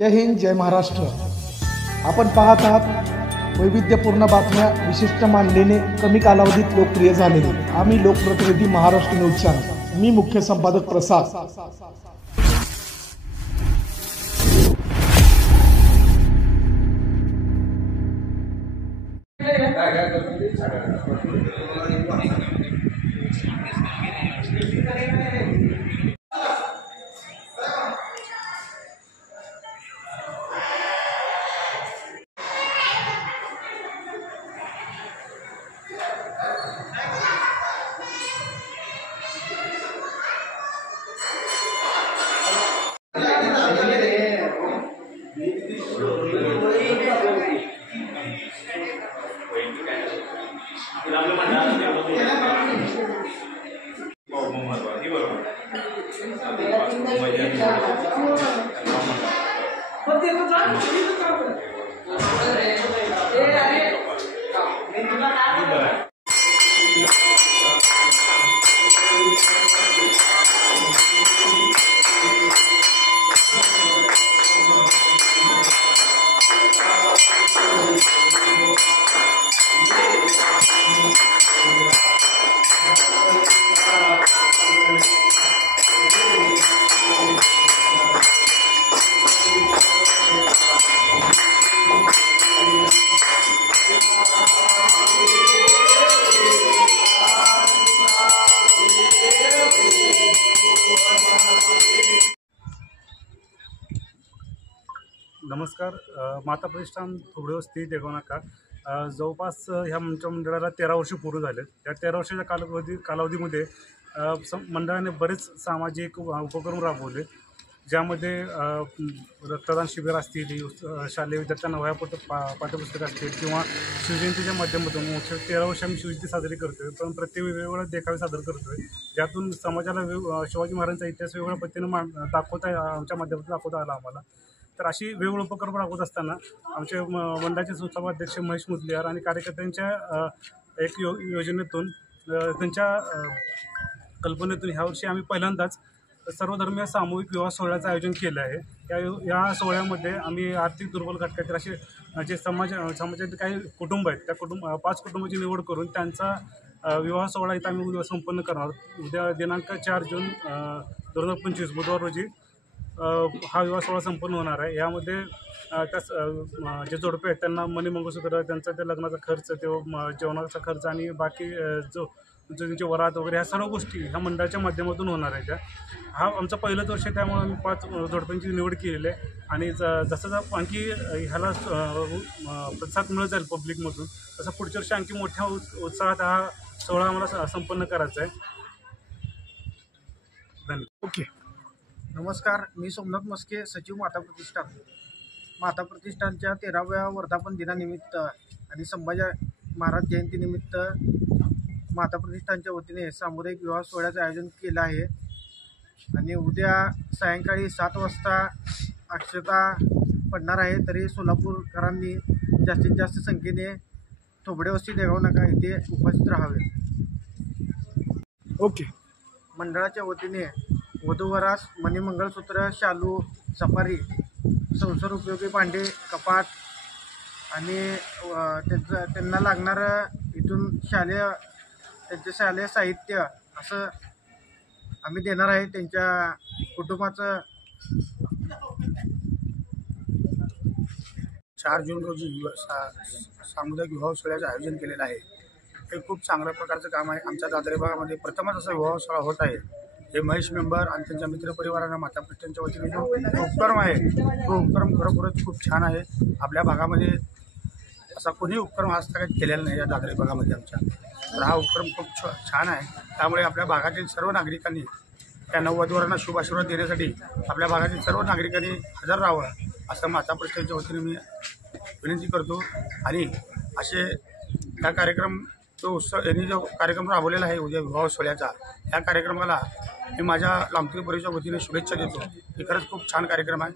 जय हिंद, जय महाराष्ट्र। आपण पाहत आहात वैविध्यपूर्ण बातम्या विशिष्ट मानलेले कमी कालावधीत लोकप्रिय झालेले आम्ही लोकप्रतिनिधी महाराष्ट्र न्यूज चॅनल। मी मुख्य संपादक प्रसाद। नमस्कार। माता प्रतिष्ठान थोबडेवस्ती देगवनाका जवळपास ह्या मंडळाला 13 वर्ष पूर्ण झालेत। त्या 13 वर्षाच्या कालावधीमध्ये मंडळाने बरेच सामाजिक उपक्रम राबवले, ज्यामध्ये रक्तदान शिबिर असतील, शालेय विद्यार्थ्यांना वह्या पाठ्यपुस्तक असतील किंवा शिवजयंतीच्या माध्यमातून 13 वर्ष आम्ही शिवजयंती साजरी करतोय, पण प्रत्येक वेगवेगळ्या देखावे सादर करतोय, ज्यातून समाजाला शिवाजी महाराजांचा इतिहास वेगवेगळ्या पद्धतीने आमच्या माध्यमातून दाखवता आला आम्हाला। तर अशी वेगवेगळे उपक्रम राबवत असताना आमचे मंडळाचे संस्थापक अध्यक्ष महेश मुदलियार आणि कार्यकर्त्यांच्या एक योजनेतून त्यांच्या कल्पनेतून ह्यावर्षी आम्ही पहिल्यांदाच सर्वधर्मीय सामूहिक विवाह सोहळ्याचं आयोजन केलं आहे। या सोहळ्यामध्ये आम्ही आर्थिक दुर्बल घटकातील असे जे समाजातील काही कुटुंब आहेत, त्या 5 कुटुंबाची निवड करून त्यांचा विवाह सोहळा इथं आम्ही उद्या संपन्न करणार। उद्या दिनांक 4 जून 2025 बुधवार रोजी हा विवाह सोहळा संपन्न होणार आहे। यामध्ये जे जोडपे आहेत त्यांना मनी मंगळसूत्र, त्यांचा ते लग्नाचा खर्च, जेवणाचा खर्च आणि बाकी जो त्यांचे वरात वगैरे ह्या सर्व गोष्टी ह्या मंडळाच्या माध्यमातून होणार आहेत। हा आमचं पहिलंच वर्ष आहे, त्यामुळे आम्ही 5 जोडप्यांची निवड केलेली आहे आणि जसं आणखी ह्याला प्रतिसाद मिळत जाईल पब्लिकमधून, तसं पुढच्या वर्षी आणखी मोठ्या उत्साहात हा सोहळा आम्हाला संपन्न करायचा आहे। धन्यवाद। ओके, नमस्कार। मी सोमनाथ मस्के, सचिव माता प्रतिष्ठान। माता प्रतिष्ठानच्या 13व्या वर्धापन दिनानिमित्त आणि संभाजी महाराज जयंतीनिमित्त माता प्रतिष्ठानच्या वतीने सामुदायिक विवाह सोहळ्याचं आयोजन केलं आहे आणि उद्या सायंकाळी 7 वाजता अक्षता पडणार आहे। तरी सोलापूरकरांनी जास्तीत जास्त संख्येने थोबडेवस्ती देगवनाका इथे उपस्थित राहावे। ओके। मंडळाच्या वतीने वधूवरास मणिमंगळसूत्र, शालू, सफारी, संसार उपयोगी भांडे, कपाट आणि त्यांना लागणारं इथून त्यांचे शालेय साहित्य असं आम्ही देणार आहे। त्यांच्या कुटुंबाचं 4 जून रोजी सामुदायिक विवाह सोहळ्याचं आयोजन केलेलं आहे। हे खूप चांगल्या प्रकारचं काम आहे। आमच्या दादर भागामध्ये प्रथमच असा विवाह सोहळा होत आहे। हे महेश मेंबर आणि त्यांच्या मित्रपरिवारांना माता प्रतिष्ठानच्या वतीने जो उपक्रम आहे तो उपक्रम खरोखरच खूप छान आहे। आपल्या भागामध्ये असा कोणी उपक्रम आजतागायत केलेला नाही या दादर भागामध्ये आमच्या, तर हा उपक्रम खूप छान आहे। त्यामुळे आपल्या भागातील सर्व नागरिकांनी त्या नववधूवरांना शुभ आशीर्वाद देण्यासाठी आपल्या भागातील सर्व नागरिकांनी हजर राहावं असं माता प्रतिष्ठानच्या वतीने मी विनंती करतो। आणि असे हा कार्यक्रम यांनी जो कार्यक्रम राबवलेला आहे उद्या विवाह सोहळ्याचा, या कार्यक्रमाला मी माझ्या लांबत्री परिवाराच्या वतीने शुभेच्छा देतो। हे खरंच खूप छान कार्यक्रम आहे।